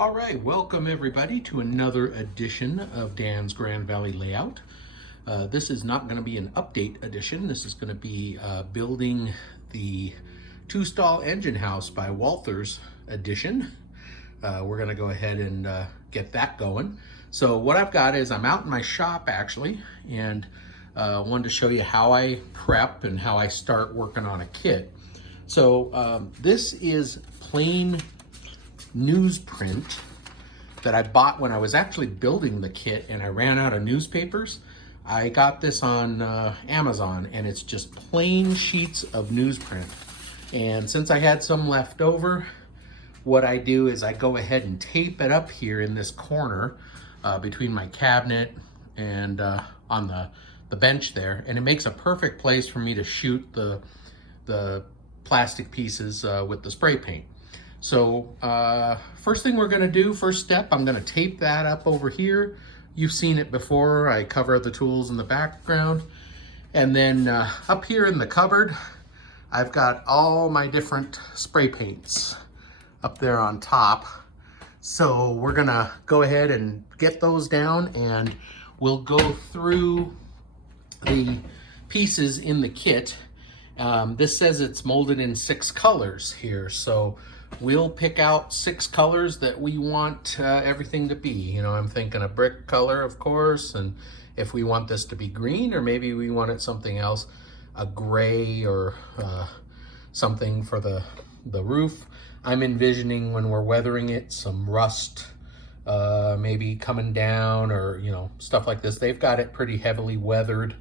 All right, welcome everybody to another edition of Dan's Grand Valley Layout. This is not going to be an update edition. This is going to be building the two-stall engine house by Walthers edition. We're going to go ahead and get that going. So what I've got is I'm out in my shop actually, and wanted to show you how I prep and how I start working on a kit. So this is plain newsprint that I bought when I was actually building the kit and I ran out of newspapers. I got this on Amazon, and it's just plain sheets of newsprint. And since I had some left over, what I do is I go ahead and tape it up here in this corner between my cabinet and on the bench there, and it makes a perfect place for me to shoot the plastic pieces with the spray paint. So first thing we're gonna do, first step, I'm gonna tape that up over here. You've seen it before. I cover the tools in the background. And then up here in the cupboard, I've got all my different spray paints up there on top. So we're gonna go ahead and get those down, and we'll go through the pieces in the kit. This says it's molded in 6 colors here, so we'll pick out 6 colors that we want everything to be. You know, I'm thinking a brick color, of course, and if we want this to be green, or maybe we want it something else, a gray or something for the roof. I'm envisioning when we're weathering it, some rust maybe coming down, or, you know, stuff like this. They've got it pretty heavily weathered.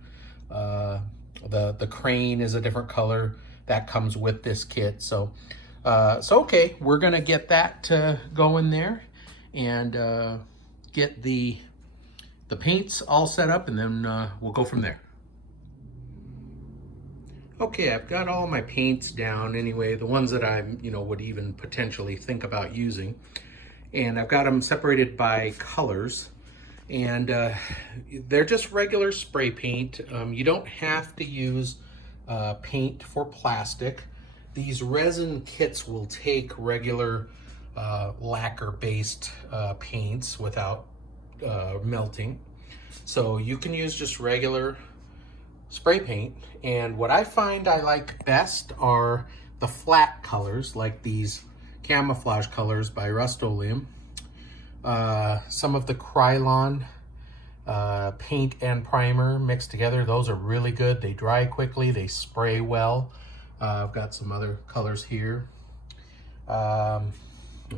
The crane is a different color that comes with this kit. So okay, we're gonna get that going there and get the paints all set up, and then we'll go from there. Okay, I've got all my paints down anyway, the ones that I would even potentially think about using, and I've got them separated by colors, and they're just regular spray paint. You don't have to use paint for plastic. These resin kits will take regular lacquer-based paints without melting. So you can use just regular spray paint. And what I find I like best are the flat colors, like these camouflage colors by Rust-Oleum. Some of the Krylon paint and primer mixed together, those are really good. They dry quickly, they spray well. I've got some other colors here. Let's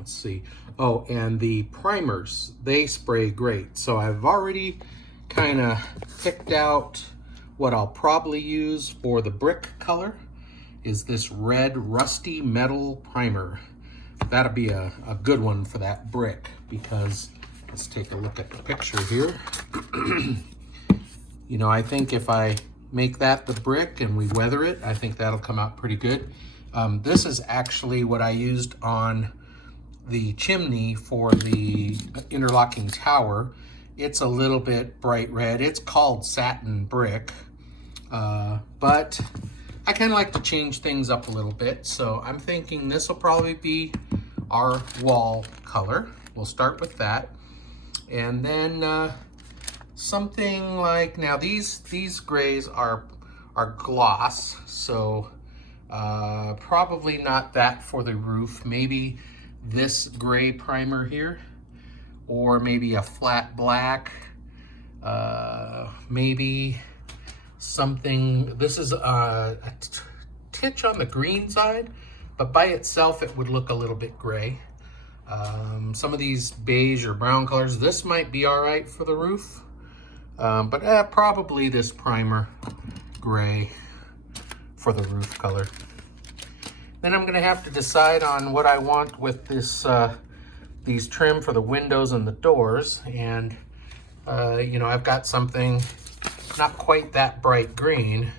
see. Oh, and the primers, they spray great. So I've already kind of picked out what I'll probably use for the brick color is this red rusty metal primer. That'll be a good one for that brick, because let's take a look at the picture here. You know, I think if I make that the brick and we weather it, I think that'll come out pretty good. This is actually what I used on the chimney for the interlocking tower. It's a little bit bright red. It's called satin brick, but I kind of like to change things up a little bit. So I'm thinking this will probably be our wall color. We'll start with that. And then something like, now these grays are gloss, so probably not that for the roof. Maybe this gray primer here, or maybe a flat black, maybe something. This is a titch on the green side, but by itself it would look a little bit gray. Some of these beige or brown colors, this might be all right for the roof. But probably this primer gray for the roof color. Then I'm gonna have to decide on what I want with this these trim for the windows and the doors. And you know, I've got something not quite that bright green,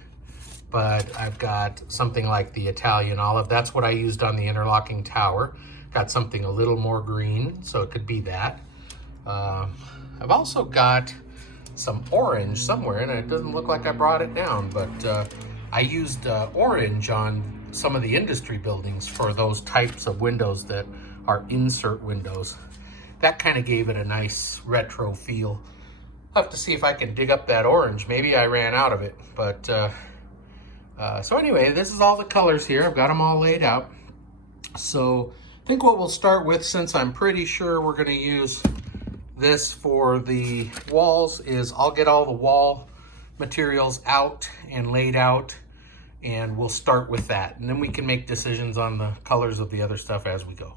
but I've got something like the Italian olive. That's what I used on the interlocking tower. Got something a little more green, so it could be that. I've also got some orange somewhere, and it doesn't look like I brought it down, but I used orange on some of the industry buildings for those types of windows that are insert windows. that kind of gave it a nice retro feel. I'll have to see if I can dig up that orange. Maybe I ran out of it, but so anyway, this is all the colors here. I've got them all laid out. So I think what we'll start with, since I'm pretty sure we're going to use this for the walls, is I'll get all the wall materials out and laid out, and we'll start with that. And then we can make decisions on the colors of the other stuff as we go.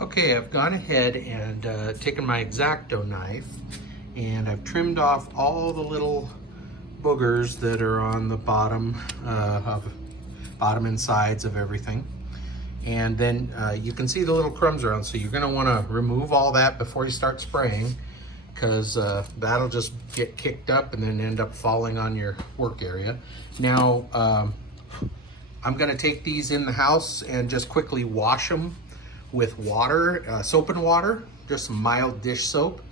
Okay, I've gone ahead and taken my X-Acto knife, and I've trimmed off all the little boogers that are on the bottom and sides of everything. And then you can see the little crumbs around, so you're going to want to remove all that before you start spraying, because that'll just get kicked up and then end up falling on your work area. Now, I'm going to take these in the house and just quickly wash them with water, soap and water, just some mild dish soap.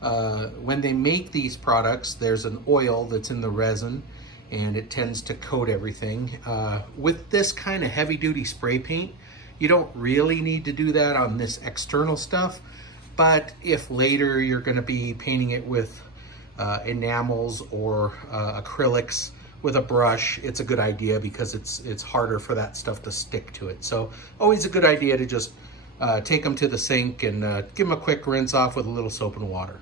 When they make these products, there's an oil that's in the resin, and it tends to coat everything. With this kind of heavy-duty spray paint, you don't really need to do that on this external stuff, but if later you're going to be painting it with enamels or acrylics with a brush, it's a good idea, because it's harder for that stuff to stick to it. So always a good idea to just take them to the sink and give them a quick rinse off with a little soap and water.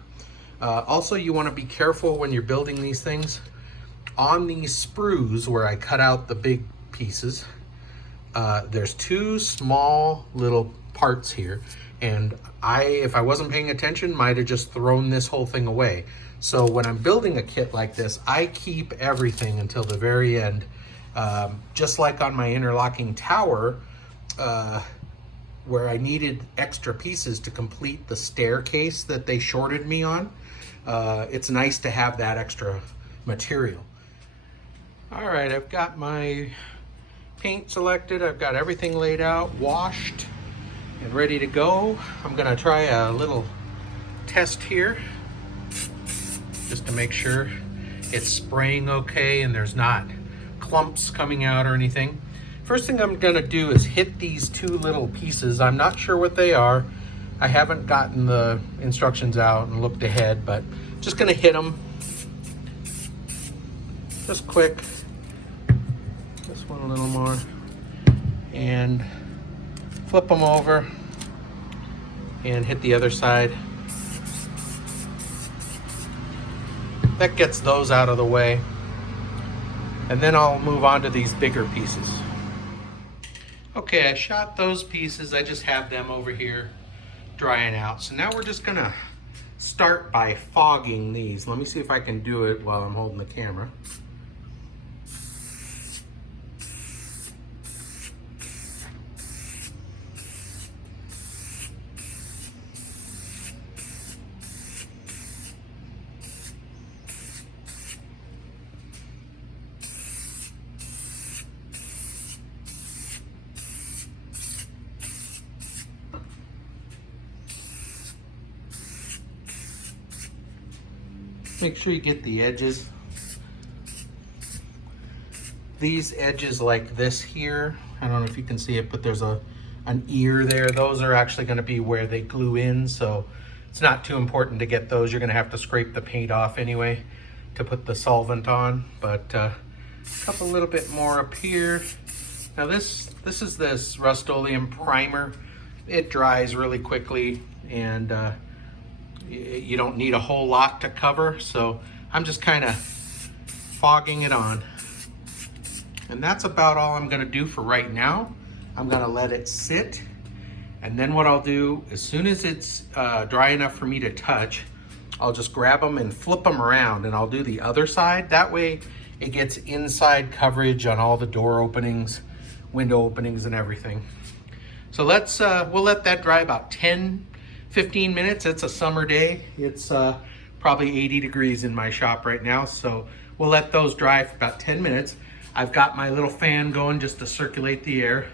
Also, you want to be careful when you're building these things. On these sprues where I cut out the big pieces, there's two small little parts here, and if I wasn't paying attention, might have just thrown this whole thing away. So when I'm building a kit like this, I keep everything until the very end. Just like on my interlocking tower, where I needed extra pieces to complete the staircase that they shorted me on, it's nice to have that extra material. All right, I've got my paint selected. I've got everything laid out, washed, and ready to go. I'm gonna try a little test here, just to make sure it's spraying okay and there's not clumps coming out or anything. First thing I'm gonna do is hit these two little pieces. I'm not sure what they are. I haven't gotten the instructions out and looked ahead, but just gonna hit them. Just quick. This one a little more. And flip them over and hit the other side. That gets those out of the way. And then I'll move on to these bigger pieces. Okay, I shot those pieces. I just have them over here drying out. So now we're just gonna start by fogging these. Let me see if I can do it while I'm holding the camera. Make sure you get the edges. These edges like this here, I don't know if you can see it, but there's an ear there. Those are actually going to be where they glue in, so it's not too important to get those. You're going to have to scrape the paint off anyway to put the solvent on, but a couple little bit more up here. Now this is this Rust-Oleum primer. It dries really quickly, and you don't need a whole lot to cover, so I'm just kind of fogging it on. And that's about all I'm going to do for right now. I'm going to let it sit, and then what I'll do, as soon as it's dry enough for me to touch, I'll just grab them and flip them around, and I'll do the other side. That way it gets inside coverage on all the door openings, window openings, and everything. So let's we'll let that dry about 10-15 minutes. It's a summer day. It's probably 80 degrees in my shop right now, so we'll let those dry for about 10 minutes. I've got my little fan going just to circulate the air,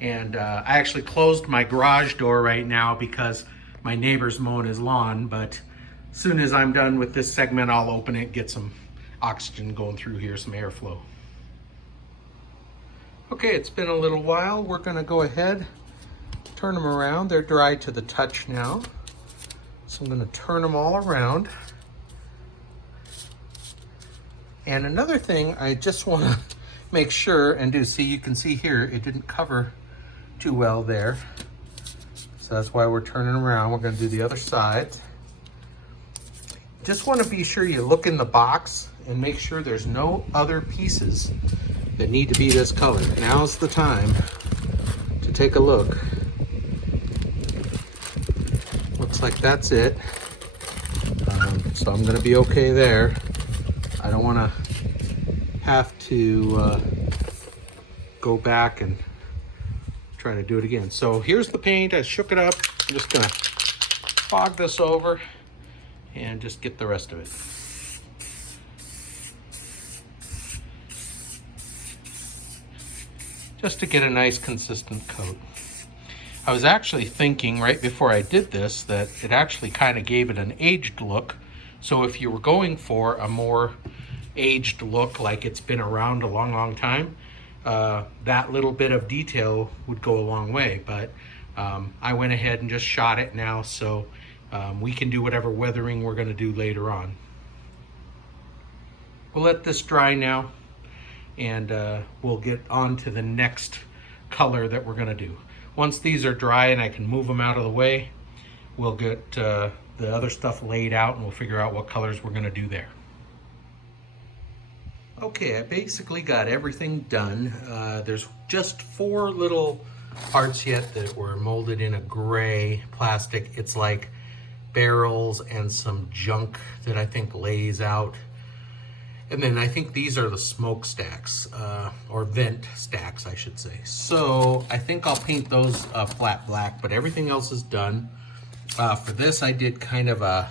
and I actually closed my garage door right now because my neighbor's mowing his lawn, but as soon as I'm done with this segment, I'll open it, get some oxygen going through here, some airflow. Okay, it's been a little while. We're gonna go ahead Turn them around. They're dry to the touch now. So I'm going to turn them all around. And another thing I just want to make sure and do, see, you can see here, it didn't cover too well there. So that's why we're turning around. We're going to do the other side. Just want to be sure you look in the box and make sure there's no other pieces that need to be this color. Now's the time to take a look. Looks like that's it. So I'm going to be okay there. I don't want to have to go back and try to do it again. So here's the paint. I shook it up. I'm just going to fog this over and just get the rest of it. Just to get a nice consistent coat. I was actually thinking right before I did this that it actually kind of gave it an aged look. So if you were going for a more aged look, like it's been around a long time, that little bit of detail would go a long way. But I went ahead and just shot it now, so we can do whatever weathering we're going to do later on. We'll let this dry now, and we'll get on to the next color that we're going to do. Once these are dry and I can move them out of the way, we'll get the other stuff laid out and we'll figure out what colors we're going to do there. Okay, I basically got everything done. There's just 4 little parts yet that were molded in a gray plastic. It's like barrels and some junk that I think lays out. And then I think these are the smoke stacks, or vent stacks, I should say. So I think I'll paint those flat black, but everything else is done. For this, I did kind of a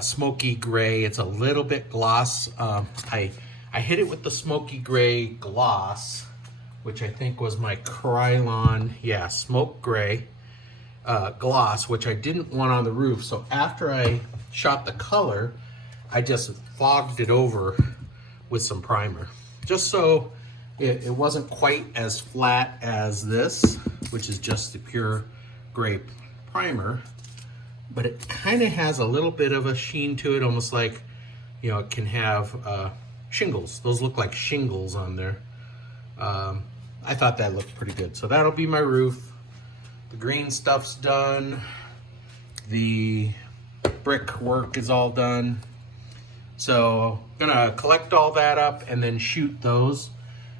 smoky gray. It's a little bit gloss. I hit it with the smoky gray gloss, which I think was my Krylon, yeah, smoke gray gloss, which I didn't want on the roof. So after I shot the color, I just fogged it over with some primer, just so it wasn't quite as flat as this, which is just the pure gray primer, but it kind of has a little bit of a sheen to it, almost like, you know, it can have shingles. Those look like shingles on there. I thought that looked pretty good. So that'll be my roof. The green stuff's done. The brick work is all done. So I'm gonna collect all that up and then shoot those,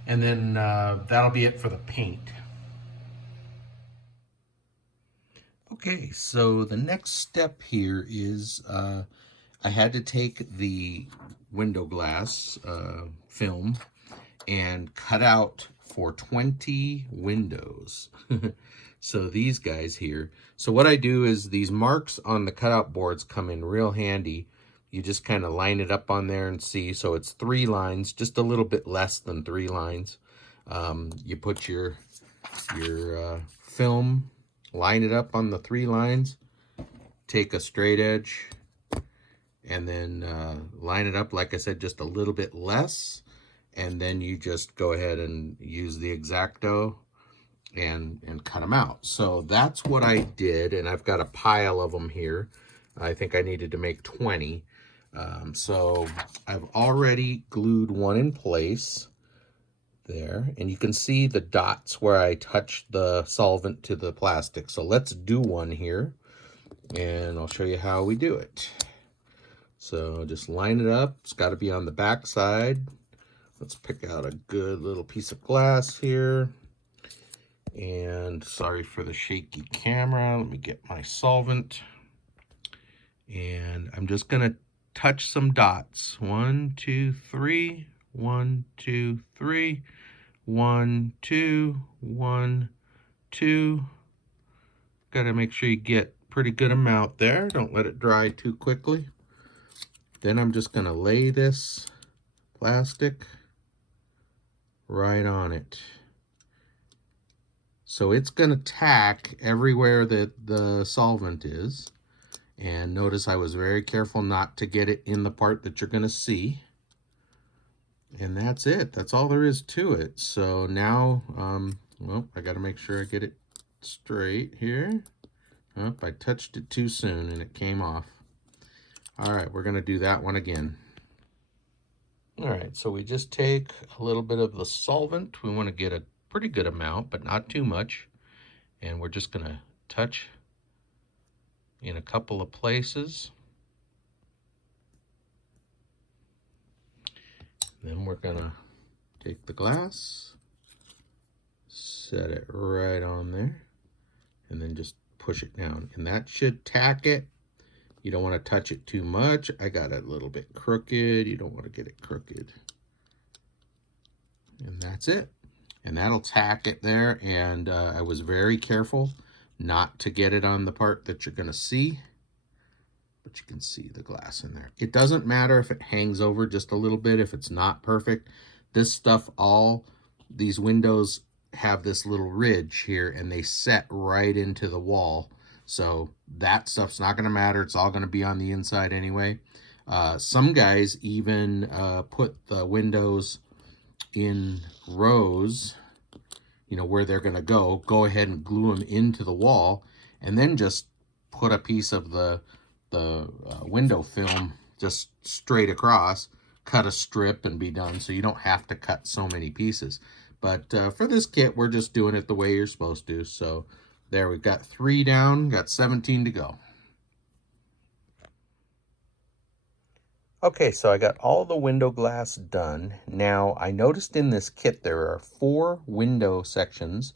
and then that'll be it for the paint. Okay, so the next step here is I had to take the window glass film and cut out for 20 windows. So these guys here. So what I do is these marks on the cutout boards come in real handy. You just kind of line it up on there and see. So it's 3 lines, just a little bit less than 3 lines. You put your film, line it up on the 3 lines, take a straight edge, and then line it up, like I said, just a little bit less. And then you just go ahead and use the X-Acto and cut them out. So that's what I did, and I've got a pile of them here. I think I needed to make 20. So I've already glued one in place there, and you can see the dots where I touched the solvent to the plastic. So let's do one here, and I'll show you how we do it. So just line it up. It's got to be on the back side. Let's pick out a good little piece of glass here. And sorry for the shaky camera. Let me get my solvent. And I'm just going to touch some dots. 1, 2, 3. 1, 2, 3. 1, 2. 1, 2. Got to make sure you get pretty good amount there. Don't let it dry too quickly. Then I'm just going to lay this plastic right on it. So it's going to tack everywhere that the solvent is. And notice I was very careful not to get it in the part that you're going to see. And that's it. That's all there is to it. So now, well, I got to make sure I get it straight here. Oh, I touched it too soon and it came off. All right, we're gonna do that one again. All right, so we just take a little bit of the solvent. We want to get a pretty good amount, but not too much. And we're just gonna touch in a couple of places. Then we're gonna take the glass, set it right on there, and then just push it down. And that should tack it. You don't want to touch it too much. I got it a little bit crooked. You don't want to get it crooked. And that's it. And that'll tack it there. And I was very careful not to get it on the part that you're going to see. But you can see the glass in there. It doesn't matter if it hangs over just a little bit, if it's not perfect. This stuff, all these windows have this little ridge here, and they set right into the wall. So that stuff's not going to matter. It's all going to be on the inside anyway. Some guys even put the windows in rows, you know, where they're going to go ahead and glue them into the wall, and then just put a piece of the window film just straight across, cut a strip and be done, so you don't have to cut so many pieces. But for this kit, we're just doing it the way you're supposed to. So there, we've got 3 down, got 17 to go. Okay, so I got all the window glass done. Now, I noticed in this kit there are 4 window sections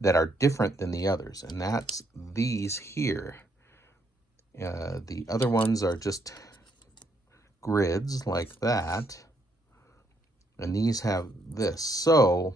that are different than the others, and that's these here. The other ones are just grids like that, and these have this. So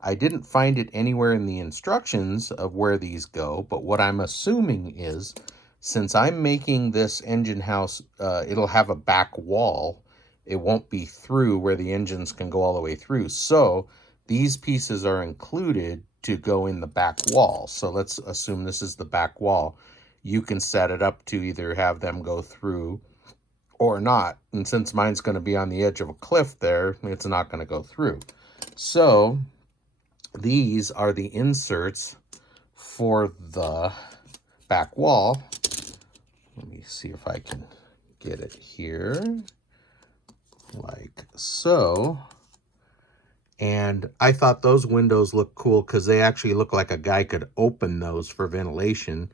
I didn't find it anywhere in the instructions of where these go, but what I'm assuming is, since I'm making this engine house, it'll have a back wall. It won't be through where the engines can go all the way through. So these pieces are included to go in the back wall. So let's assume this is the back wall. You can set it up to either have them go through or not. And since mine's going to be on the edge of a cliff there, it's not going to go through. So these are the inserts for the back wall. Let me see if I can get it here, like so. And I thought those windows look cool because they actually look like a guy could open those for ventilation.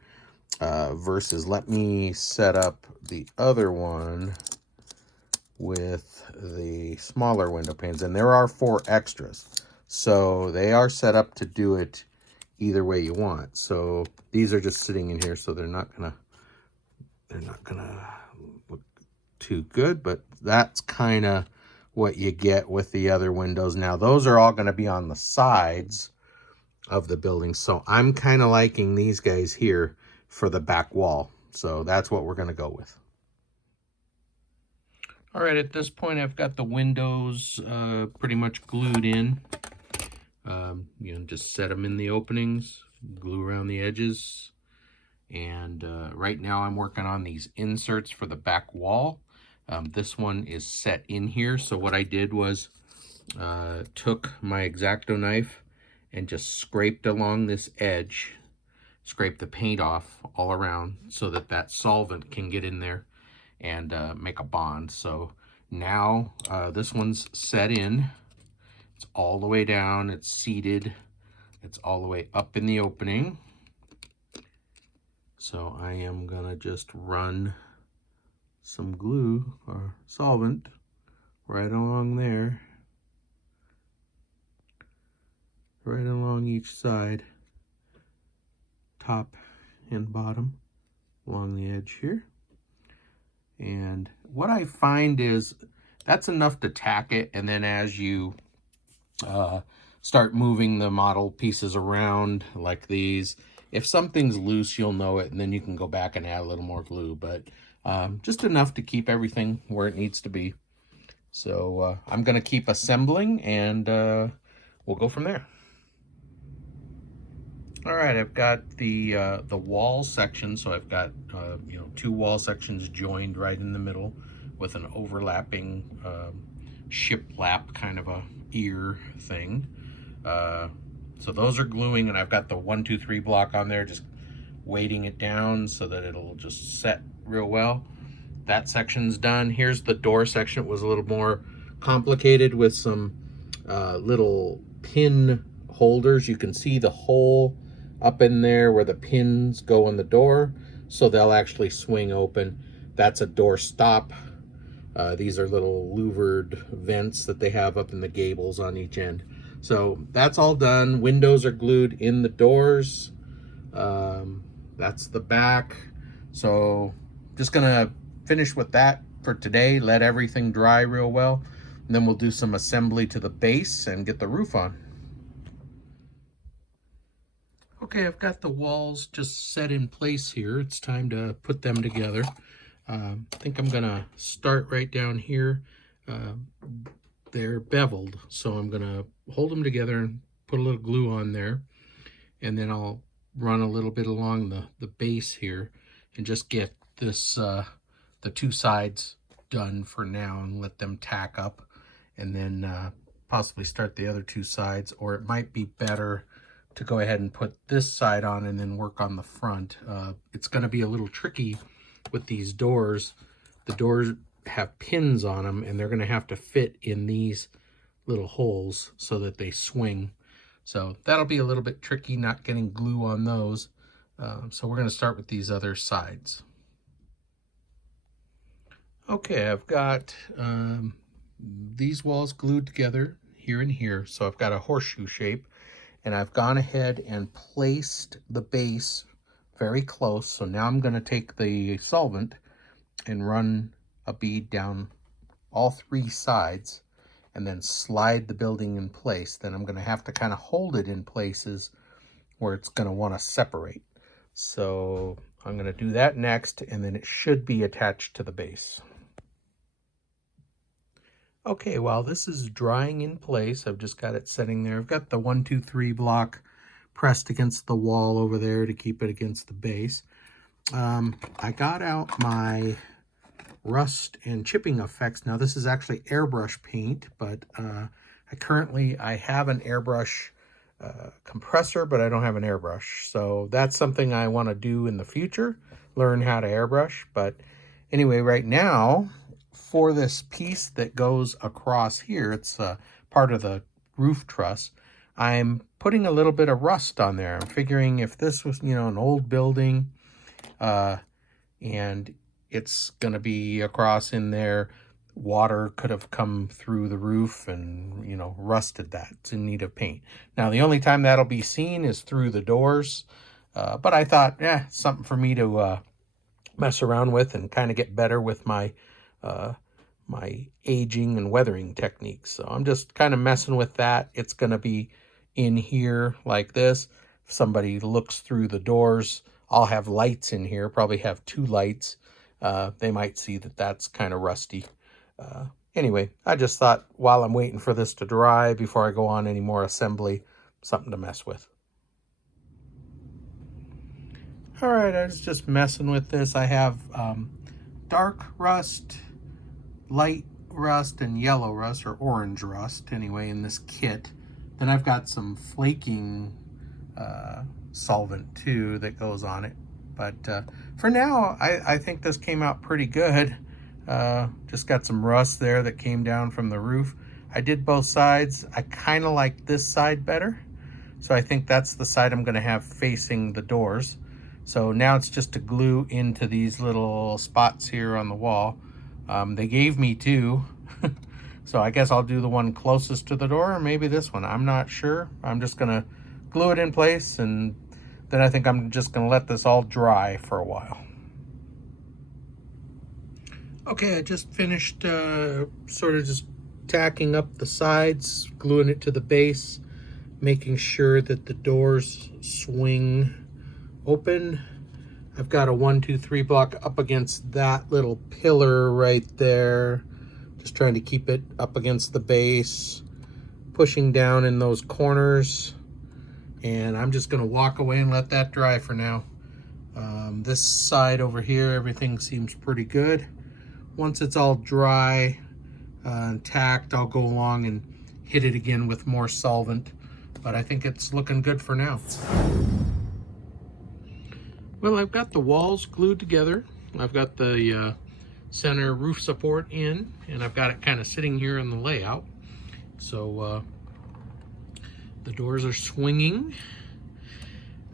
Versus, let me set up the other one with the smaller window panes. And there are 4 extras. So they are set up to do it either way you want. So these are just sitting in here, so they're not gonna look too good, but that's kind of what you get with the other windows. Now those are all going to be on the sides of the building, so I'm kind of liking these guys here for the back wall. So that's what we're going to go with. All right, at this point I've got the windows pretty much glued in. You know, just set them in the openings, glue around the edges. And right now I'm working on these inserts for the back wall. This one is set in here. So what I did was took my X-Acto knife and just scraped along this edge, scrape the paint off all around so that that solvent can get in there and make a bond. So now this one's set in. It's all the way down. It's seated. It's all the way up in the opening. So I am gonna just run some glue or solvent right along there, right along each side, top and bottom, along the edge here. And what I find is that's enough to tack it, and then as you start moving the model pieces around like these, if something's loose, you'll know it, and then you can go back and add a little more glue, but just enough to keep everything where it needs to be. So I'm going to keep assembling, and we'll go from there. All right, I've got the wall section, so I've got you know, 2 wall sections joined right in the middle with an overlapping shiplap kind of a ear thing. So those are gluing, and I've got the 1, 2, 3 block on there, just weighting it down so that it'll just set real well. That section's done. Here's the door section. It was a little more complicated with some little pin holders. You can see the hole up in there where the pins go in the door, so they'll actually swing open. That's a door stop. These are little louvered vents that they have up in the gables on each end. So that's all done. Windows are glued in the doors. That's the back. So just gonna finish with that for today, let everything dry real well, and then we'll do some assembly to the base and get the roof on. Okay, I've got the walls just set in place here. It's time to put them together. I think I'm gonna start right down here. They're beveled, so I'm gonna hold them together and put a little glue on there, and then I'll run a little bit along the base here and just get this the two sides done for now and let them tack up, and then possibly start the other two sides. Or it might be better to go ahead and put this side on and then work on the front. It's going to be a little tricky with these doors. The doors have pins on them, and they're going to have to fit in these little holes so that they swing. So that'll be a little bit tricky, not getting glue on those. So we're going to start with these other sides. Okay, I've got these walls glued together here and here. So I've got a horseshoe shape, and I've gone ahead and placed the base very close. So now I'm going to take the solvent and run a bead down all three sides and then slide the building in place. Then I'm going to have to kind of hold it in places where it's going to want to separate. So I'm going to do that next, and then it should be attached to the base. Okay, while this is drying in place, I've just got it setting there. I've got the 1, 2, 3 block pressed against the wall over there to keep it against the base. I got out my rust and chipping effects. Now this is actually airbrush paint, but I have an airbrush compressor, but I don't have an airbrush. So that's something I want to do in the future, learn how to airbrush. But anyway, right now, for this piece that goes across here, it's part of the roof truss, I'm putting a little bit of rust on there. I'm figuring if this was, an old building, and it's going to be across in there, water could have come through the roof and, rusted that. It's in need of paint. Now, the only time that'll be seen is through the doors. But I thought, something for me to mess around with and kind of get better with my my aging and weathering techniques. So I'm just kind of messing with that. It's going to be in here like this. If somebody looks through the doors, I'll have lights in here, probably have 2 lights. They might see that that's kind of rusty. Anyway, I just thought while I'm waiting for this to dry before I go on any more assembly, something to mess with. All right, I was just messing with this. I have dark rust, light rust, and yellow rust, or orange rust anyway, in this kit. Then I've got some flaking solvent too that goes on it. But for now, I think this came out pretty good. Just got some rust there that came down from the roof. I did both sides. I kind of like this side better. So I think that's the side I'm going to have facing the doors. So now it's just to glue into these little spots here on the wall. They gave me 2. So I guess I'll do the one closest to the door, or maybe this one. I'm not sure. I'm just going to glue it in place, and then I think I'm just going to let this all dry for a while. Okay, I just finished sort of just tacking up the sides, gluing it to the base, making sure that the doors swing open. I've got a 1, 2, 3 block up against that little pillar right there. Just trying to keep it up against the base, pushing down in those corners. And I'm just going to walk away and let that dry for now. This side over here, everything seems pretty good. Once it's all dry and tacked, I'll go along and hit it again with more solvent but I think it's looking good for now. Well, I've got the walls glued together. I've got the center roof support in, and I've got it kind of sitting here in the layout. So the doors are swinging.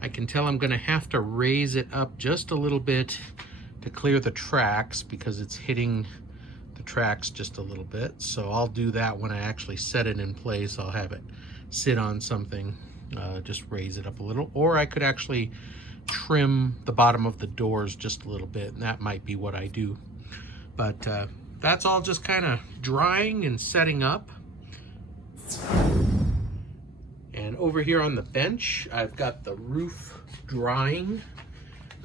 I can tell I'm going to have to raise it up just a little bit to clear the tracks because it's hitting the tracks just a little bit. So I'll do that when I actually set it in place. I'll have it sit on something, just raise it up a little. Or I could actually trim the bottom of the doors just a little bit, and that might be what I do. But that's all just kind of drying and setting up. And over here on the bench, I've got the roof drying.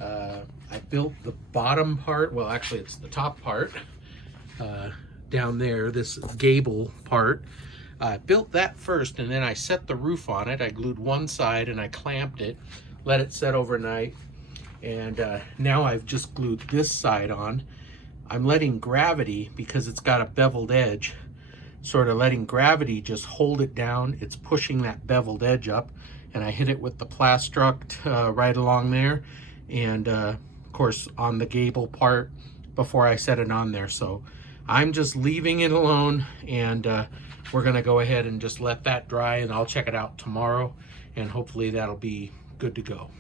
I built the bottom part, well actually it's the top part, down there, this gable part. I built that first, and then I set the roof on it. I glued one side and I clamped it, let it set overnight, and now I've just glued this side on. I'm letting gravity, because it's got a beveled edge, sort of letting gravity just hold it down. It's pushing that beveled edge up, and I hit it with the Plastruct right along there, and of course on the gable part before I set it on there. So I'm just leaving it alone, and we're gonna go ahead and just let that dry, and I'll check it out tomorrow, and hopefully that'll be good to go.